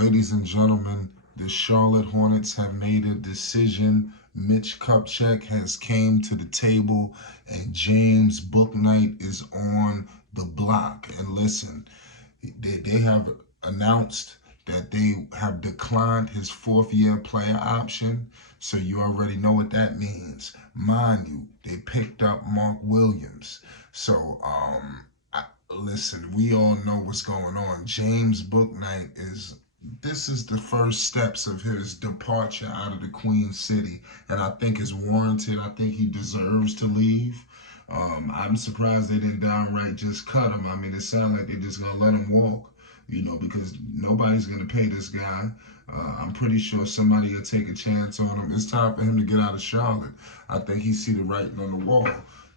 Ladies and gentlemen, the Charlotte Hornets have made a decision. Mitch Kupchak has came to the table, and James Bouknight is on the block. And listen, they have announced that they have declined his fourth-year player option. So you already know what that means. Mind you, they picked up Mark Williams. So listen, we all know what's going on. James Bouknight this is the first steps of his departure out of the Queen City, and I think it's warranted. I think he deserves to leave. I'm surprised they didn't downright just cut him. I mean, it sounds like they're just gonna let him walk, because nobody's gonna pay this guy. I'm pretty sure somebody will take a chance on him. It's time for him to get out of Charlotte. I think he see the writing on the wall.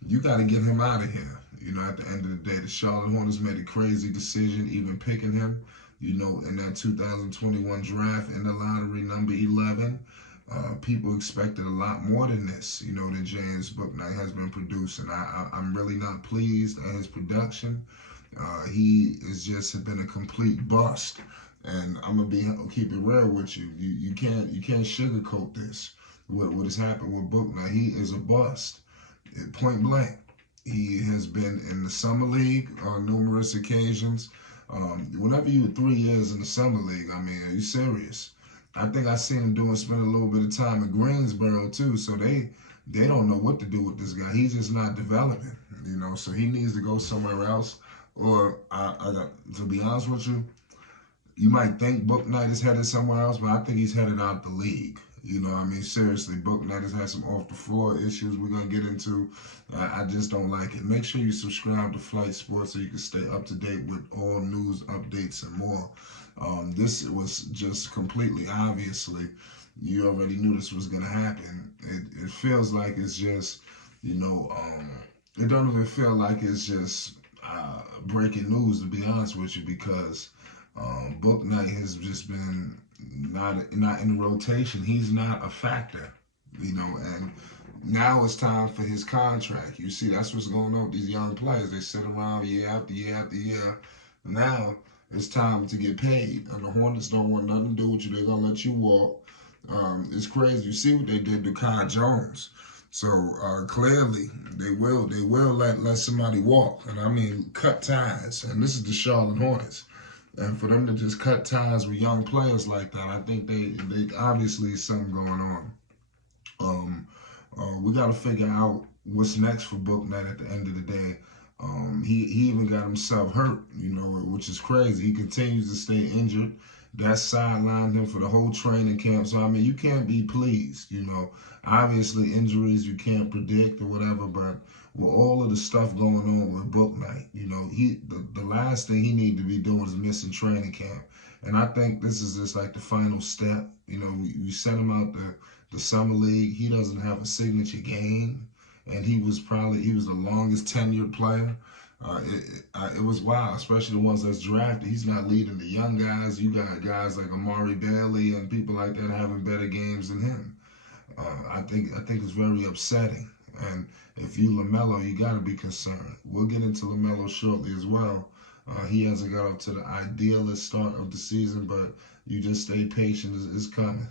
You got to get him out of here. At the end of the day, the Charlotte Hornets made a crazy decision even picking him, in that 2021 draft in the lottery, number 11. People expected a lot more than this, than James Bouknight has been producing. I'm really not pleased at his production. He has just been a complete bust. And I'm gonna keep it real with you. You can't sugarcoat this. What has happened with Bouknight? He is a bust. Point blank. He has been in the summer league on numerous occasions. Whenever you were 3 years in the summer league, I mean, are you serious? I think I seen him spend a little bit of time in Greensboro too. So they don't know what to do with this guy. He's just not developing, So he needs to go somewhere else. Or to be honest with you, you might think Bouknight is headed somewhere else, but I think he's headed out the league. Seriously, Bouknight has had some off-the-floor issues we're going to get into. I just don't like it. Make sure you subscribe to Flight Sports so you can stay up to date with all news, updates, and more. This was just completely, obviously, you already knew this was going to happen. It feels like it's just, it don't even feel like it's just breaking news, to be honest with you, because Bouknight has just been not in the rotation. He's not a factor, and now it's time for his contract. You see, that's what's going on with these young players. They sit around year after year after year. Now it's time to get paid, and the Hornets don't want nothing to do with you. They're gonna let you walk. It's crazy. You see what they did to Kai Jones. So clearly they will let somebody walk, and I mean cut ties. And this is the Charlotte Hornets. And for them to just cut ties with young players like that, I think they obviously something going on. We got to figure out what's next for Bouknight at the end of the day. He even got himself hurt, which is crazy. He continues to stay injured. That sidelined him for the whole training camp. So, I mean, you can't be pleased, Obviously, injuries you can't predict or whatever, but with all of the stuff going on with Bouknight, the last thing he needed to be doing is missing training camp. And I think this is just like the final step. We sent him out the summer league. He doesn't have a signature game, and he was the longest tenured player. It was wild, especially the ones that's drafted. He's not leading the young guys. You got guys like Amari Bailey and people like that having better games than him. I think it's very upsetting. And if you LaMelo, you got to be concerned. We'll get into LaMelo shortly as well. He hasn't got up to the idealist start of the season, but you just stay patient. It's coming.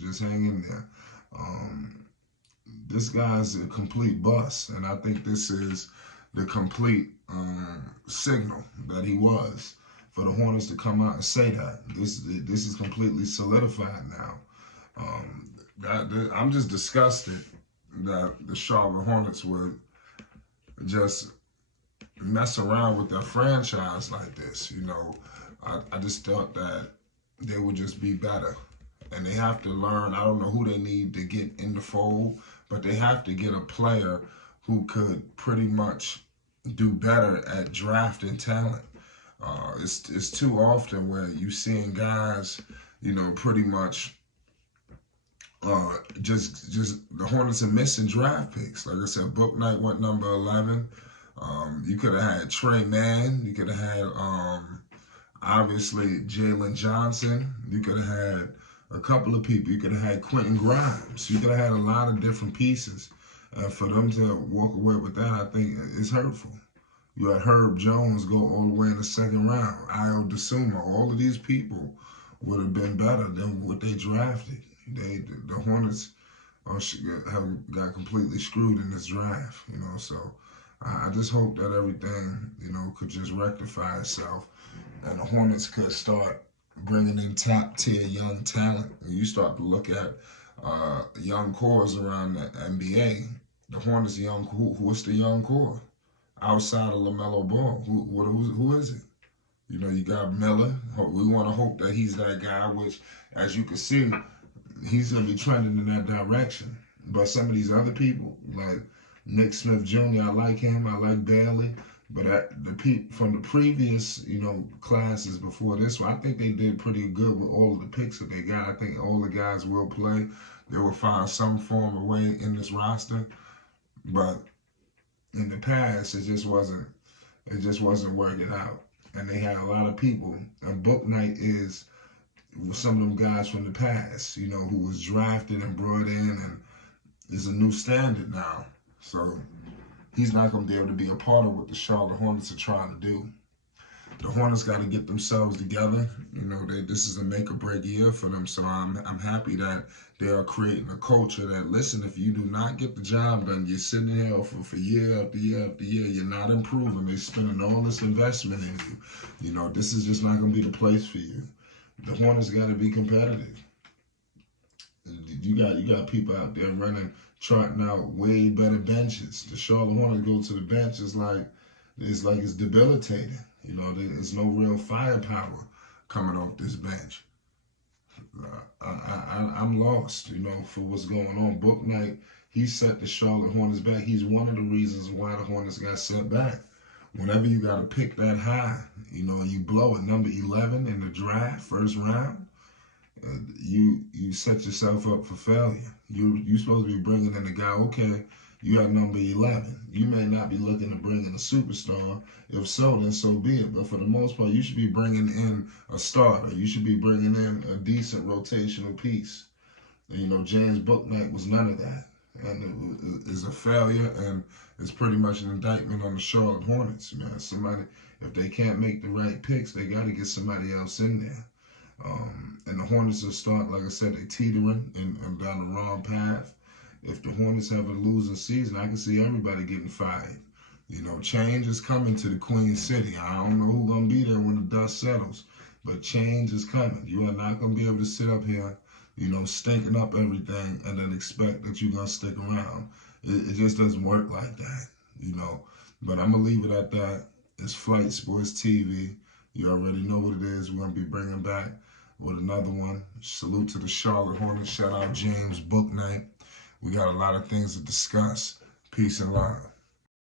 Just hang in there. This guy's a complete bust, and I think this is the complete signal that he was for the Hornets to come out and say that. This is completely solidified now. I'm just disgusted that the Charlotte Hornets would just mess around with their franchise like this. I just thought that they would just be better. And they have to learn. I don't know who they need to get in the fold, but they have to get a player who could pretty much do better at drafting talent. It's too often where you seeing guys, pretty much just the Hornets are missing draft picks. Like I said, Bouknight went number 11. You could have had Trey Mann. You could have had obviously Jalen Johnson. You could have had a couple of people. You could have had Quentin Grimes. You could have had a lot of different pieces. And for them to walk away with that, I think it's hurtful. You had Herb Jones go all the way in the second round. Io DeSumo. All of these people would have been better than what they drafted. The Hornets have got completely screwed in this draft, So I just hope that everything, could just rectify itself, and the Hornets could start bringing in top tier young talent. When you start to look at young cores around the NBA, the Hornets young. What's the young core outside of LaMelo Ball? Who is it? You got Miller. We want to hope that he's that guy, which, as you can see, he's going to be trending in that direction. But some of these other people, like Nick Smith Jr., I like him. I like Bailey. But the people from the previous, classes before this one, I think they did pretty good with all of the picks that they got. I think all the guys will play. They will find some form of way in this roster. But in the past, it just wasn't. It just wasn't working out. And they had a lot of people. And Bouknight is some of them guys from the past, who was drafted and brought in, and is a new standard now. So he's not going to be able to be a part of what the Charlotte Hornets are trying to do. The Hornets got to get themselves together. This is a make or break year for them. So I'm happy that they are creating a culture that, listen, if you do not get the job done, you're sitting here for year after year after year, you're not improving. They're spending all this investment in you. This is just not going to be the place for you. The Hornets got to be competitive. You got people out there charting out way better benches. The Charlotte Hornets go to the bench, it's debilitating. There's no real firepower coming off this bench. I'm lost, for what's going on. Bouknight, he set the Charlotte Hornets back. He's one of the reasons why the Hornets got set back. Whenever you got to pick that high, and you blow at number 11 in the draft, first round, you set yourself up for failure. You supposed to be bringing in a guy. Okay, you got number 11. You may not be looking to bring in a superstar. If so, then so be it. But for the most part, you should be bringing in a starter. You should be bringing in a decent rotational piece. And, James Bouknight was none of that, and it is a failure, and it's pretty much an indictment on the Charlotte Hornets, man. Somebody, if they can't make the right picks, they got to get somebody else in there. And the Hornets are starting, like I said, they teetering and down the wrong path. If the Hornets have a losing season, I can see everybody getting fired. Change is coming to the Queen City. I don't know who's going to be there when the dust settles, but change is coming. You are not going to be able to sit up here, stinking up everything and then expect that you're going to stick around. It just doesn't work like that, But I'm going to leave it at that. It's Flight Sports TV. You already know what it is. We're going to be bringing back with another one. Salute to the Charlotte Hornets. Shout out James Bouknight. We got a lot of things to discuss. Peace and love.